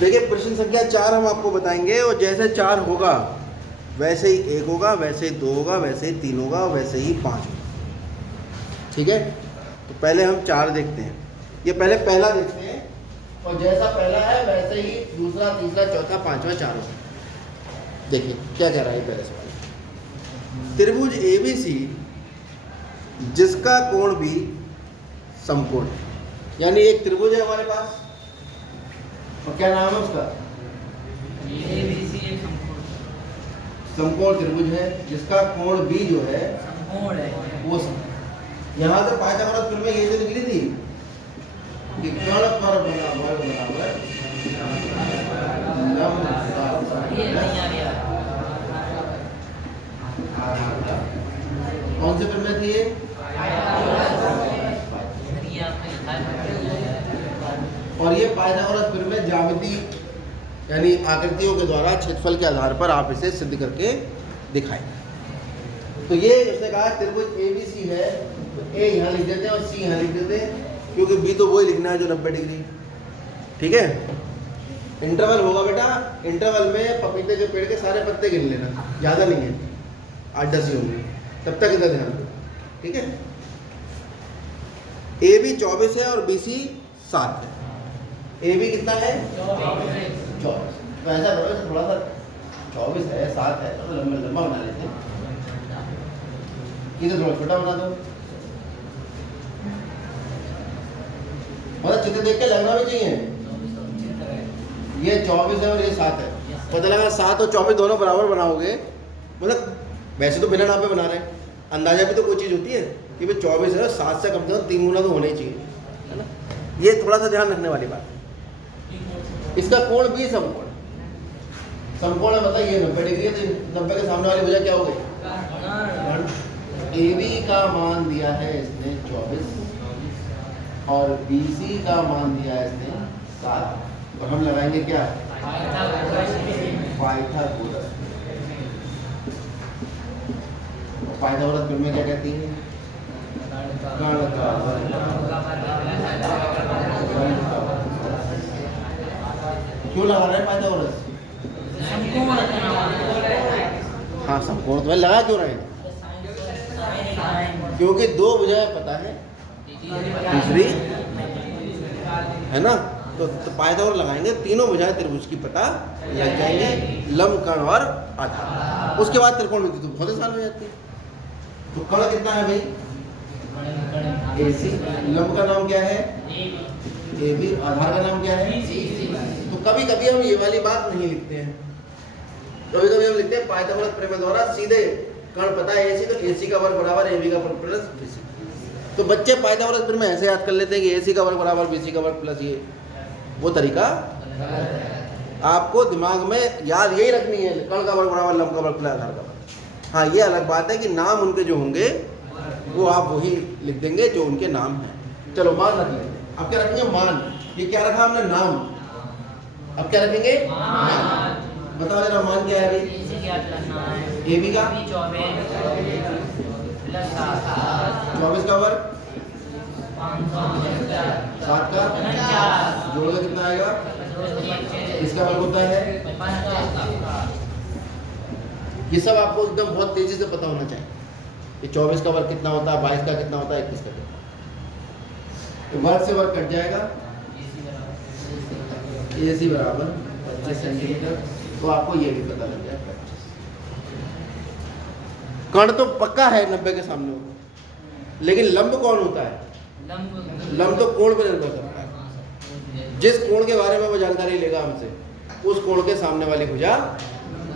देखिए प्रश्न संख्या 4 हम आपको बताएंगे, और जैसे 4 होगा वैसे ही 1 होगा, वैसे ही 2 होगा, वैसे ही 3 होगा, वैसे ही 5 होगा। ठीक है, तो पहले हम 4 देखते हैं। ये पहले पहला देखते हैं, और जैसा पहला है वैसे ही दूसरा, तीसरा, चौथा, पांचवा, 4 होगा। देखिए क्या कह रहा है पहले सवाल। त्रिभुज ABC जिसका कोण भी समकोण है, यानी एक त्रिभुज है हमारे पास, और क्या नाम है उसका? ABC एक समकोण त्रिभुज है जिसका कोण भी जो है समकोण है। वो यहाँ से पाइथागोरस में ये जो निकली थी कि कर्ण पर बराबर लंब कौन से प्रमेय थी ये? और ये पाइथागोरस प्रमेय ज्यामिति यानी आकृतियों के द्वारा क्षेत्रफल के आधार पर आप इसे सिद्ध करके दिखाएंगे। तो ये उसने कहा त्रिभुज ABC है, तो A यहाँ लिख देते हैं और C यहाँ लिख देते हैं, क्योंकि B तो वही लिखना है जो 90 डिग्री। ठीक है, इंटरवल होगा बेटा, इंटरवल में पपीते के पेड़ के सारे पत्ते गिन लेना, ज़्यादा नहीं है, 8-10 ही होंगे, तब तक इधर ध्यान दो। ठीक है, AB 24 है और BC 7 है। AB कितना है? 24। तो ऐसा करो, थोड़ा सा 24 है, 7 है, तो लंबा लंबा बना लेते हैं, इधर थोड़ा छोटा बना दो। मतलब चित्र देख के लगना भी चाहिए, ये 24 है और ये 7 है, पता लगा 7 और 24 दोनों बराबर बनाओगे, मतलब वैसे तो बिना नापे बना रहे हैं, अंदाजा भी तो कोई चीज़ होती है कि भाई 24 है और 7 से कम से कम 3 गुना तो होना ही चाहिए, है ना। ये थोड़ा सा ध्यान रखने वाली बात है। इसका कोण भी समकोण, समकोण है मतलब ये 90 डिग्री है, तो 90 के सामने वाली भुजा क्या हो गई? AB का मान दिया है इसने 24 और BC का मान दिया है इसने 7, और हम लगाएंगे क्या? पाइथागोरस। पाइथागोरस में क्या कहती है? क्यों लगा रहे हैं पाइथागोरस? हाँ समकोण तो लगा क्यों रहे हैं? क्योंकि 2 भुजाएं पता है, तीसरी है ना, तो पाइथागोरस लगाएंगे, तीनों भुजाएं त्रिभुज की पता लग जाएंगे, लंब, कर्ण और आधार। उसके बाद त्रिकोणमिति तो बहुत आसान हो जाती है। तो कर्ण कितना है भाई? AC। लंब का नाम क्या है? AB। आधार का नाम क्या है? तो कभी कभी हम ये वाली बात नहीं लिखते हैं, कभी कभी हम लिखते हैं पाइथागोरस प्रमेय द्वारा सीधे कर्ण पता है AC, तो AC का वर्ग बराबर AB का वर्ग प्लस BC। तो बच्चे पाइथागोरस प्रमेय ऐसे याद कर लेते हैं कि AC का वर्ग बराबर BC का वर्ग प्लस ये, वो तरीका आपको दिमाग में याद यही रखनी है, कर्ण का वर्ग बराबर लंब का वर्ग प्लस आधार का वर्ग। हाँ ये अलग बात है कि नाम उनके जो होंगे वो आप वही लिख देंगे जो उनके नाम हैं। चलो मान रख लेंगे, अब क्या रखेंगे? मान। ये क्या रखा हमने? नाम। अब क्या रखेंगे? मान। बताओ जरा मान क्या है अभी? AB का 24 का वर्ग 7 का जोड़ के कितना आएगा? इसका वर्ग होता है। ये सब आपको एकदम बहुत तेजी से पता होना चाहिए। ये 24 का वर्ग कितना होता है, 22 का कितना होता है, 21 का कितना होता है। तो वर्ग से वर्ग कट जाएगा, AC बराबर 25 सेंटीमीटर, तो आपको ये भी पता लग जाएगा। कर्ण तो पक्का है 90 के सामने होगा, लेकिन लंब कौन होता है? लंब तो कोण पर निर्भर करता है। जिस कोण के बारे में वो जानकारी लेगा हमसे, उस कोण के सामने वाली भुजा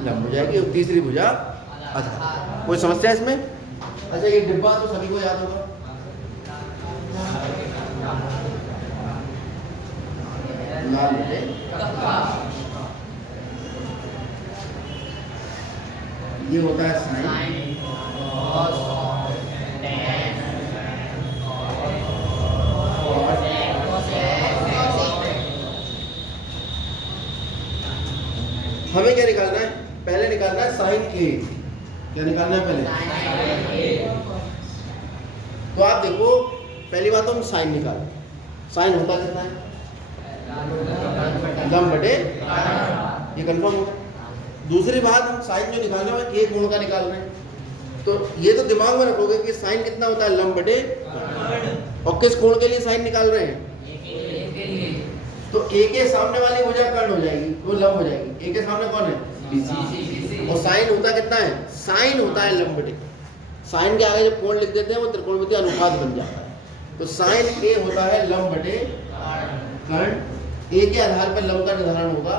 लंब हो जाएगी और तीसरी भुजा आधार। कोई समस्या है इसमें? अच्छा ये डिब्बा तो सभी को याद होगा, लाल ये होता है साइन, हमें क्या निकालना है? पहले निकालना है साइन A। क्या निकालना है पहले? तो आप देखो, पहली बात तो हम साइन निकालें। साइन होता कितना है? लंब बटे ये कंफर्म होगा। दूसरी बात, हम साइन जो निकाल रहे हैं एक कोण का निकाल रहे हैं, तो ये तो दिमाग में रखोगे कि साइन कितना होता है लंब बटे, और किस कोण के लिए साइन निकाल रहे हैं, तो ए के सामने वाली भुजा कर्ण हो जाएगी, वो लंब हो जाएगी। ए के सामने कौन है, बीसी, और साइन होता कितना है, साइन होता है लंब बटे। साइन के आगे जब कोण लिख देते हैं वो त्रिकोणमितीय अनुपात बन जाता है। तो साइन ए होता है लंब बटे कर्ण। ए के आधार पर लंब का निर्धारण होगा,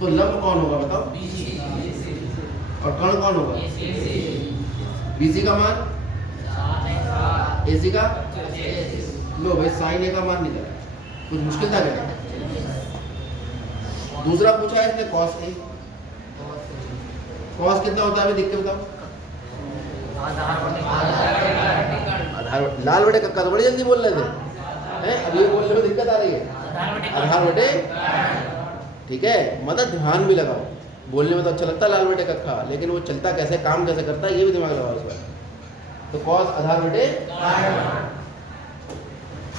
तो लंब कौन होगा बताओ, और कर्ण कौन होगा, बीसी का मान, एसी का, लो भाई साइन ए का मान निकला, कुछ मुश्किल था क्या। दूसरा पूछा है इसने कॉस ए, कॉस कितना होता है अभी देख के बताओ, आधार लाल बटे कक्का तो बड़ी जल्दी बोल रहे थे हैं, अब ये बोलने में दिक्कत आ रही है, आधार बटे, ठीक है। मतलब ध्यान भी लगाओ, बोलने में तो अच्छा लगता है लाल बटे कक्का, लेकिन वो चलता कैसे, काम कैसे करता है, ये भी दिमाग लगाओ इस बार। तो कॉस आधार बटे,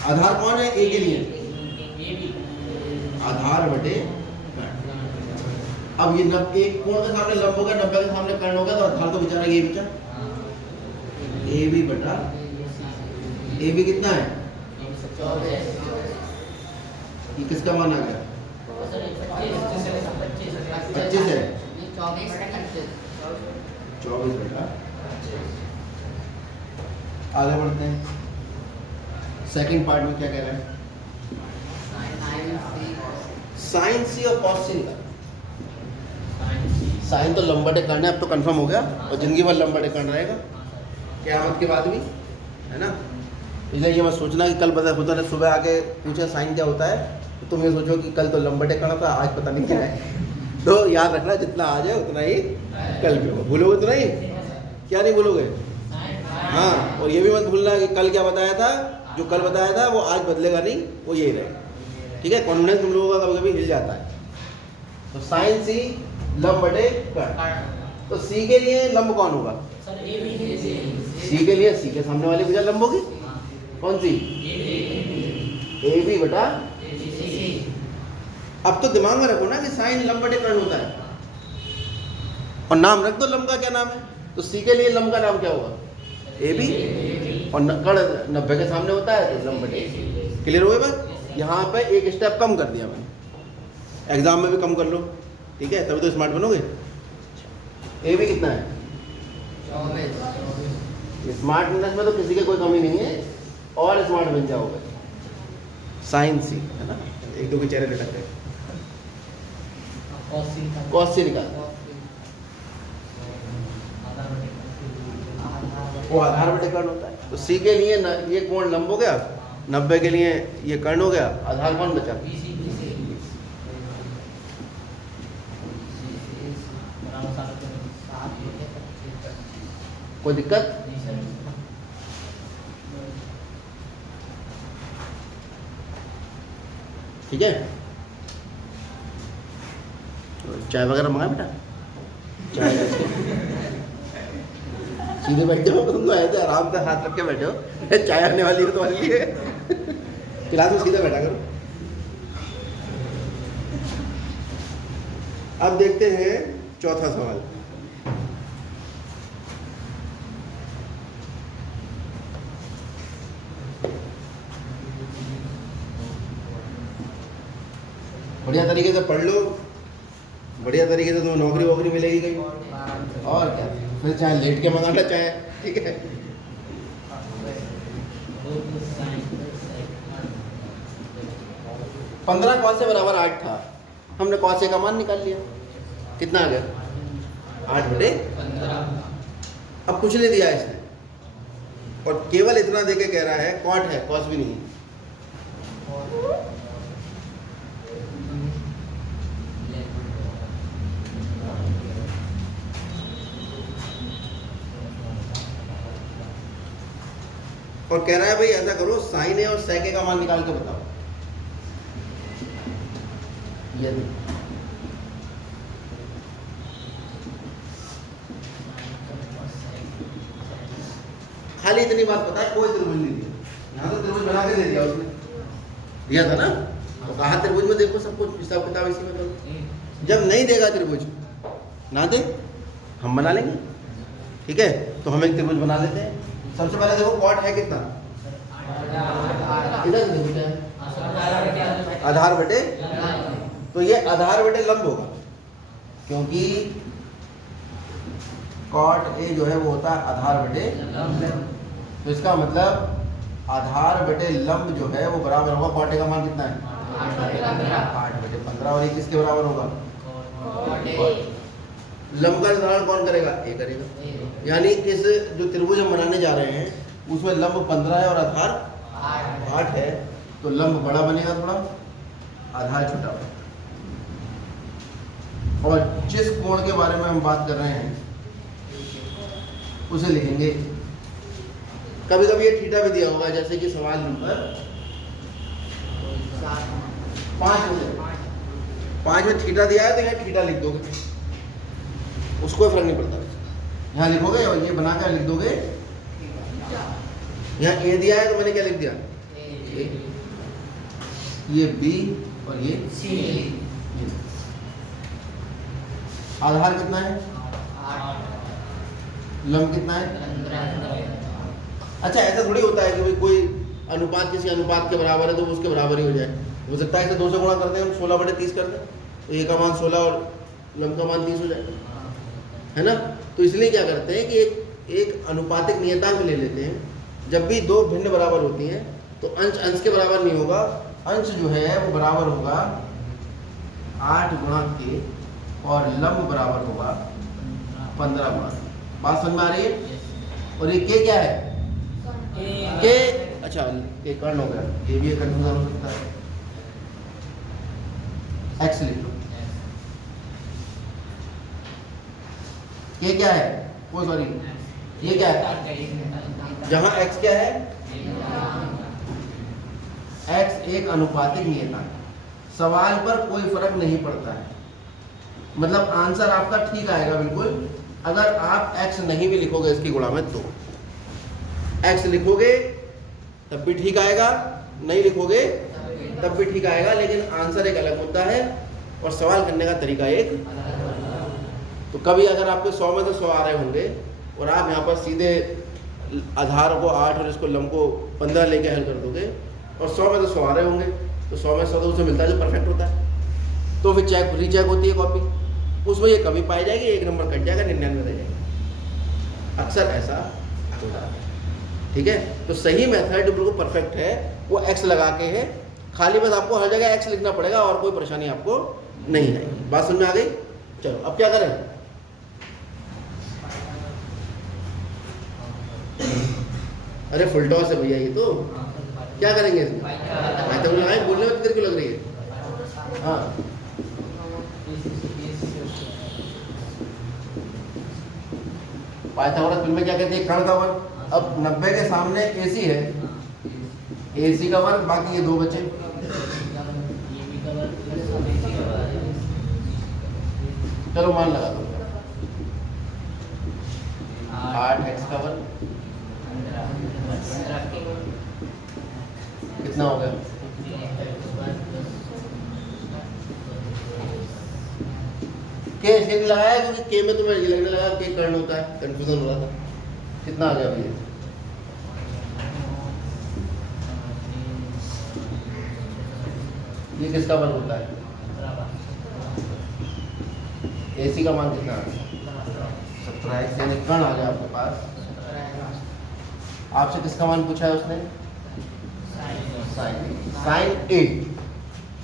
आधार कौन है ए के लिए, आधार बटे। अब ये एक कोण के सामने लंब हो गया, 90 के सामने कर्ण हो गया, तो आधार तो बेचारा ये बचा, ए बी बटा, ए बी कितना है, ये किसका मान आ गया, 25 है, 24 बटा। आगे बढ़ते हैं, सेकंड पार्ट में क्या कह रहा है, साइन सी और कॉस सी निकाल। साइन तो लंब बटे कर्ण है, अब तो कंफर्म हो गया, और जिंदगी भर लंब बटे कर्ण रहेगा, क़यामत के बाद भी, है ना। इसलिए ये मत सोचना कि कल पता होता है सुबह आके पूछे साइन क्या होता है, तो तुम ये सोचो कि कल तो लंब बटे कर्ण था, आज पता नहीं क्या है। तो याद रखना, जितना आज है उतना ही कल भी होगा, भूलोगे तो नहीं, क्या नहीं भूलोगे, हाँ। और ये भी मत भूलना कि कल क्या बताया था, जो कल बताया था वो आज बदलेगा नहीं, वो यही रहेगा, ठीक है। कॉन्फिडेंस तुम लोगों का कभी कभी हिल जाता है। तो साइन सी लंब बटे कर्ण, तो सी के लिए लंब कौन होगा, सी के लिए, सी के सामने वाली भुजा लंब होगी, कौन सी, ए बी बटा। अब तो दिमाग में रखो ना कि साइन लंब बटे कर्ण होता है, और नाम रख दो लंब का क्या नाम है, तो सी के लिए लंब का नाम क्या होगा, ए बी, और कर्ण 90 के सामने होता है तो लंब बटे। क्लियर हो गई बात। यहाँ पे एक स्टेप कम कर दिया मैंने, एग्जाम में भी कम कर लो, ठीक है, तभी तो स्मार्ट बनोगे। ए बी कितना है, स्मार्टनेस में तो किसी की कोई कमी नहीं है, और स्मार्ट बन जाओगे। साइन सी है ना, एक दो के चेहरे लटक गए, कॉस सी निकाल, वो आधार बटे कर्ण होता है। तो सी के लिए ये कोण लंब हो गया, 90 के लिए ये कर्ण हो गया, आधार कौन बचा, कोई दिक्कत, ठीक है। चाय वगैरह मंगा बेटा, चाय सीधे बैठे हो तुम, तो ऐसे आराम से हाथ रख के बैठे हो, चाय आने वाली है तुम्हारे लिए, क्लास में सीधे बैठा करो। अब देखते हैं चौथा सवाल। बढ़िया तरीके से पढ़ लो, बढ़िया तरीके से तुम्हें नौकरी वोकरी मिलेगी कहीं, और क्या, फिर चाहे लेट के मंगाना चाहे, ठीक है। पंद्रह कॉस से बराबर 8 था, हमने कॉस ए का मान निकाल लिया, कितना आ गया, 8 बटे 15। अब कुछ नहीं दिया इसने, और केवल इतना देके कह रहा है कॉट है, कॉस भी नहीं है। और कह रहा है भाई ऐसा करो, साइन ए और सेक ए का मान निकाल के बताओ। यदि खाली इतनी बात पता है, कोई त्रिभुज नहीं दिया, यहाँ तो त्रिभुज बना के दे दिया उसने, दिया था ना, तो कहा त्रिभुज में देखो सब कुछ हिसाब किताब इसी में करो। जब नहीं देगा त्रिभुज ना दे हम बना लेंगे, ठीक है। तो हम एक त्रिभुज बना लेते हैं। सबसे पहले देखो कॉट है कितना, इधर त्रिभुज है आधार बटे, तो ये आधार बटे लंब होगा, क्योंकि कॉट ए जो है वो होता है आधार बटे, तो इसका मतलब आधार बटे लंब जो है वो बराबर होगा, कॉट ए का मान कितना है 8 बटे 15, और ये किसके बराबर होगा, लंब का निर्धारण कौन करेगा, ए करेगा। यानी इस जो त्रिभुज हम बनाने जा रहे हैं उसमें लंब 15 है और आधार 8 है, तो लंब बड़ा बनेगा थोड़ा, आधार छोटा बनेगा। और जिस कोण के बारे में हम बात कर रहे हैं उसे लिखेंगे। कभी कभी ये थीटा भी दिया होगा, जैसे कि सवाल नंबर 5 में थीटा दिया है तो यहाँ थीटा लिख दोगे, उसको कोई फर्क नहीं पड़ता, यहाँ लिखोगे और ये बना कर लिख दोगे। यहाँ ए दिया है तो मैंने क्या लिख दिया, ए, ये बी और ये सी। आधार कितना है, लंब कितना है। अच्छा ऐसा थोड़ी होता है कि भाई कोई अनुपात किसी अनुपात के बराबर है तो वो उसके बराबर ही हो जाए, हो सकता है इसे 2 से गुणा करते हैं हम 16 बटे 30 करते हैं, तो ए का मान 16 और लंब का मान 30 हो जाएगा, है ना। तो इसलिए क्या करते हैं कि एक अनुपातिक नियतांक ले लेते हैं। जब भी दो भिन्न बराबर होती हैं तो अंश अंश के बराबर नहीं होगा, अंश जो है वो बराबर होगा 8 गुणा के और लंब बराबर होगा 15 गुणा। बात समझ में आ रही है। और ये के क्या है, के अच्छा के कर्ण हो गया, ये भी कंफ्यूजन हो सकता है, एक्स लिख लो। के क्या है, वो सॉरी ये क्या है, जहां एक्स क्या है, एक्स एक अनुपातिक नियतांक, सवाल पर कोई फर्क नहीं पड़ता है, मतलब आंसर आपका ठीक आएगा बिल्कुल। अगर आप एक्स नहीं भी लिखोगे इसकी गुणा में तो एक्स लिखोगे तब भी ठीक आएगा, नहीं लिखोगे तब भी ठीक आएगा, लेकिन आंसर एक अलग होता है और सवाल करने का तरीका एक। तो कभी अगर आपके 100 में से 100 आ रहे होंगे और आप यहाँ पर सीधे आधार को 8 और इसको लंब को 15 लेके हल कर दोगे और 100 में से 100 आ रहे होंगे, तो 100 में 100 तो उसे मिलता है जो परफेक्ट होता है, तो फिर चेक रीचेक होती है कॉपी, उसमें ये कभी पाई जाएगी, एक नंबर कट जाएगा, 99 रह जाएगा, अक्सर ऐसा होता है, ठीक है। तो सही मेथड जो बिल्कुल परफेक्ट है वो एक्स लगा के है, खाली बस आपको हर जगह एक्स लिखना पड़ेगा और कोई परेशानी आपको नहीं आएगी। बात समझ में आ गई। चलो अब क्या करें, अरे फुल टॉस है भैया, ये तो क्या करेंगे इसमें, मैं तो बोलने में किधर क्यों लग रही है। हाँ पाइथागोरस फिल्म में क्या कहते हैं, कर्ण का वर्ग। अब 90 के सामने AC है, AC का वर्ग, बाकी ये 2 बचे, चलो मान लगा दो 8x का वर्ग कितना हो गया, के इसलिए लगाया क्योंकि के में तुम्हें ये लगने लगा के कर्ण होता है, कंफ्यूजन हो रहा था। कितना आ गया भैया, ये किसका वर्ग होता है, AC का मान कितना आ गया 17x, यानी कर्ण आ गया आपके पास। आपसे किसका मान पूछा है उसने, साइन 8,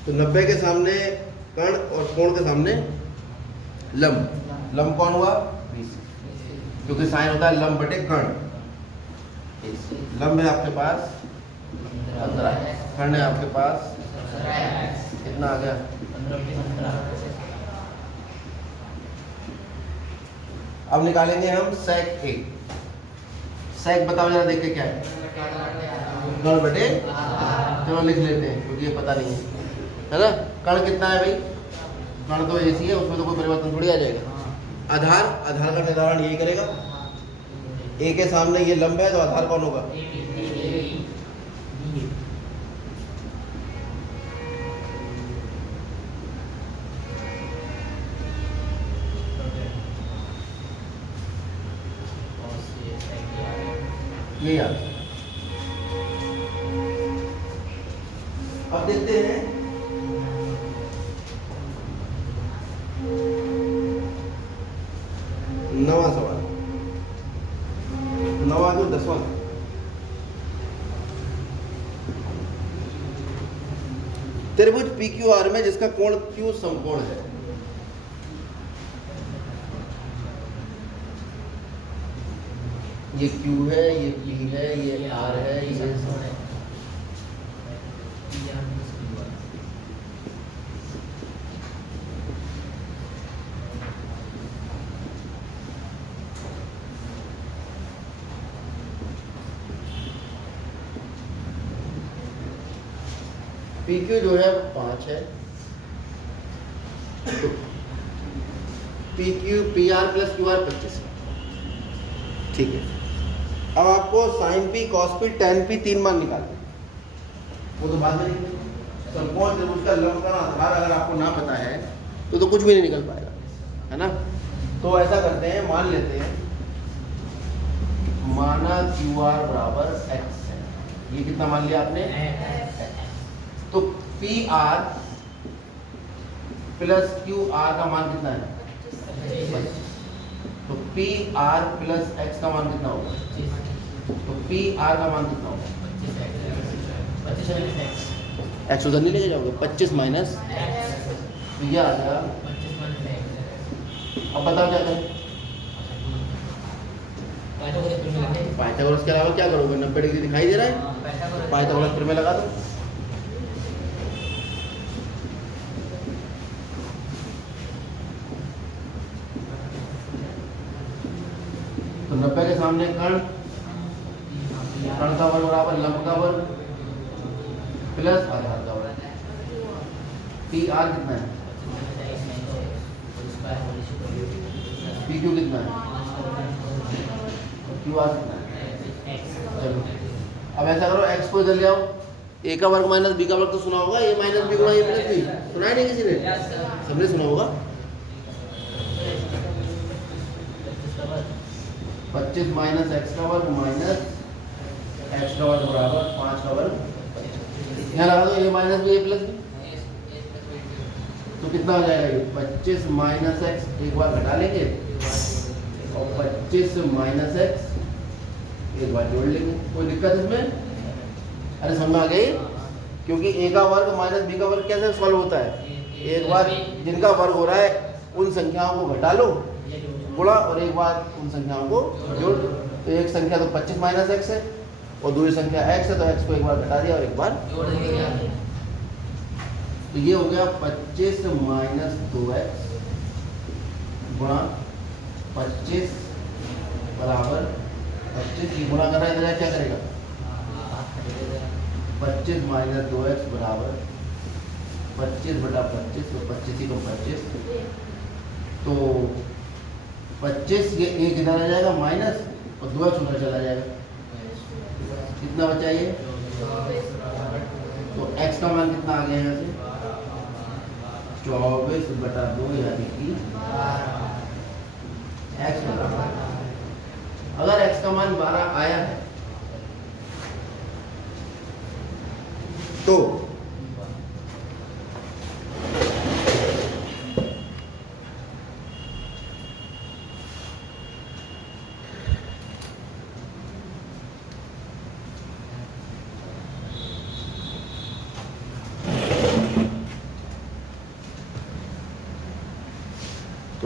तो 90 के सामने कर्ण और कोण के सामने लंब, लंब कौन हुआ, क्योंकि साइन होता है लंब बटे कर्ण। लंब है आपके पास 15, कर्ण है आपके पास कितना आ गया, अब निकालेंगे हम सेक 1। सेक बताओ जरा, देख के क्या है, कर्ण बटे, चलो लिख लेते हैं क्योंकि ये पता नहीं है ना। कर्ण कितना है भाई, कर्ण तो AC है, उसमें तो कोई परिवर्तन थोड़ी आ जाएगा। आधार, आधार का निर्धारण यही करेगा, A के सामने ये लंब है तो आधार कौन होगा, ये याद। अब देखते हैं नवा सवाल, नवा जो 10वां। त्रिभुज पी क्यू आर में जिसका कोण क्यू समकोण है, ये क्यू है, ये पी है, ये आर है, ये पी क्यू जो है 5 है, तो P Q P R plus Q R 25 है। ठीक है, अब आपको sine P cos P tan P 3 मान निकालने, वो तो बाद में निकलेगा। समकोण त्रिभुज का लंबकोण आधार अगर आपको ना पता है तो कुछ भी नहीं निकल पाएगा, है ना। तो ऐसा करते हैं, मान लेते हैं, माना क्यू आर बराबर एक्स है, ये कितना मान लिया आपने, तो P R plus Q are का मान कितना है, तो पी आर प्लस एक्स का मान कितना होगा, तो पी आर का मान कितना होगा, एक्स उधर नहीं लेके जाओगे, 25 माइनस तो ये आ गया। अब बताओ क्या करें, पाइथागोरस के अलावा क्या करोगे, 90 डिग्री दिखाई दे रहा है, पाइथागोरस फिर में लगा दो। तो 90 के सामने कर्ण, कर्ण का वर्ग बराबर लंब का वर्ग प्लस आधार का वर्ग। पी आर कितना है, पी क्यू कितना है, क्यू आर कितना है। चलो अब ऐसा करो, एक्स को इधर ले आओ, ए का वर्ग माइनस बी का वर्ग तो सुना होगा, ए माइनस बी गुणा ए प्लस बी, सुना है नहीं किसी ने, सबने सुना होगा। 25 माइनस एक्स का वर्ग माइनस एक्स का वर्ग बराबर 5 का वर्ग, यहाँ लगा दो ए माइनस बी ए प्लस बी, तो कितना हो जाएगा ये 25 माइनस एक्स, एक बार घटा लेंगे, और 25 माइनस एक्स एक बार जोड़ लेंगे। कोई दिक्कत इसमें, अरे समझ में आ गई, क्योंकि ए का वर्ग माइनस बी का वर्ग कैसे सॉल्व होता है, एक बार जिनका वर्ग हो रहा है उन संख्याओं को घटा लो गुणा, और एक बार उन संख्याओं को जोड़ दो। तो एक संख्या तो 25 माइनस एक्स है और दूसरी संख्या x है, तो x को एक बार घटा दिया और एक बार जोड़ दिया। तो ये हो गया 25 माइनस 2x गुणा 25 बराबर 25, ये गुणा कर रहा है, इधर क्या करेगा, 25 माइनस 2x बराबर 25 बटा 25, तो 25 ही को 25, तो 25 ये एक इधर आ जाएगा माइनस और 2x उधर चला जाएगा, कितना बचा ये, तो x का मान कितना आ गया यहाँ से 24 बटा 2, यानी कि x बराबर, अगर x का मान 12 आया है तो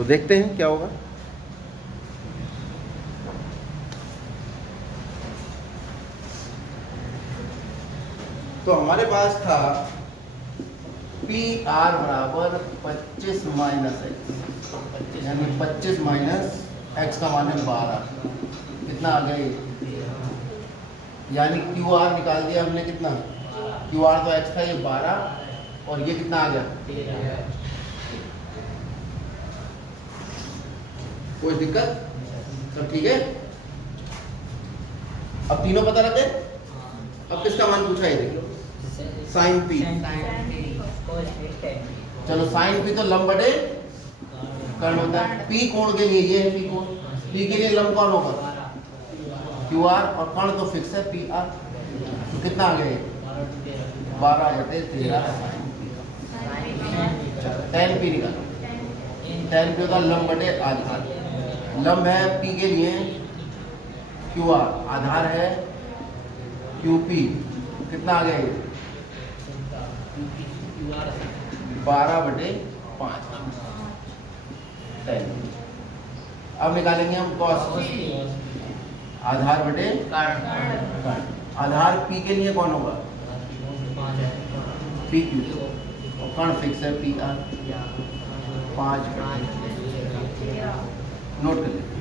देखते हैं क्या होगा। तो हमारे पास था पी आर बराबर 25 माइनस एक्स, यानी 25 माइनस एक्स का मान है 12, कितना आ गया, यानी क्यू आर निकाल दिया हमने, कितना क्यू आर तो एक्स था, ये 12 और ये कितना आ गया, कोई दिक्कत, सब ठीक है। अब तीनों पता लग गए, अब किसका मान पूछा है, देखो साइन पी, चलो साइन पी तो लंब बटे कर्ण होता है, पी कोण के लिए ये है, पी कोण, पी के लिए लंब कौन होगा, क्यू आर, और कण तो फिक्स है पी आर। तो कितना आ गया 12/13 tan पी निकालो। tan पी होगा लंब बटे आधार। लंब है पी के लिए क्यू आर, आधार है क्यू पी। कितना आ गया 12/5 tan। अब निकालेंगे हम cos, आधार बटे कण। आधार पी के लिए कौन होगा पी क्यू, और कण फिक्स है पी आर 5। नोट कर लीजिए।